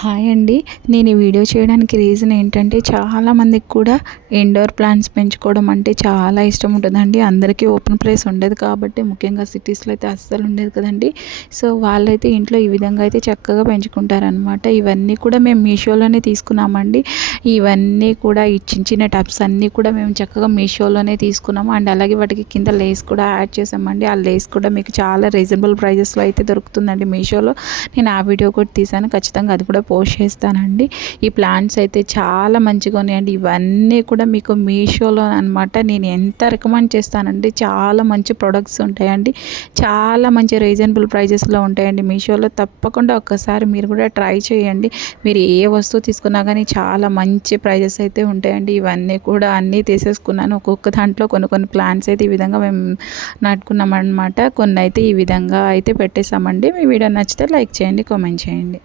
Hi అండి. నేను ఈ వీడియో చేయడానికి రీజన్ ఏంటంటే, చాలామందికి కూడా ఇండోర్ ప్లాంట్స్ పెంచుకోవడం అంటే చాలా ఇష్టం ఉంటుందండి. అందరికీ ఓపెన్ ప్లేస్ ఉండదు కాబట్టి, ముఖ్యంగా సిటీస్లో అయితే అస్సలు ఉండదు కదండి. సో వాళ్ళైతే ఇంట్లో ఈ విధంగా అయితే చక్కగా పెంచుకుంటారనమాట. ఇవన్నీ కూడా మేము మీషోలోనే తీసుకున్నామండి. ఇవన్నీ కూడా ఈ చిన్న చిన్న టబ్స్ అన్నీ కూడా మేము చక్కగా మీషోలోనే తీసుకున్నాము. అండ్ అలాగే వాటికి కింద లేస్ కూడా యాడ్ చేసామండి. ఆ లేస్ కూడా మీకు చాలా రీజనబుల్ ప్రైజెస్లో అయితే దొరుకుతుందండి మీషోలో. నేను ఆ వీడియో కూడా తీసాను, ఖచ్చితంగా అది కూడా పోస్ట్ చేస్తానండి. ఈ ప్లాంట్స్ అయితే చాలా మంచిగా ఉన్నాయండి. ఇవన్నీ కూడా మీకు మీషోలో అనమాట. నేను ఎంత రికమెండ్ చేస్తానండి. చాలా మంచి ప్రొడక్ట్స్ ఉంటాయండి, చాలా మంచి రీజనబుల్ ప్రైజెస్లో ఉంటాయండి మీషోలో. తప్పకుండా ఒక్కసారి మీరు కూడా ట్రై చేయండి. మీరు ఏ వస్తువు తీసుకున్నా కానీ చాలా మంచి ప్రైజెస్ అయితే ఉంటాయండి. ఇవన్నీ కూడా అన్నీ తీసేసుకున్నాను. ఒక్కొక్క దాంట్లో కొన్ని కొన్ని ప్లాంట్స్ అయితే ఈ విధంగా మేము నాటుకున్నాం అనమాట. కొన్ని అయితే ఈ విధంగా అయితే పెట్టేసామండి. మీ వీడియో నచ్చితే లైక్ చేయండి, కామెంట్ చేయండి.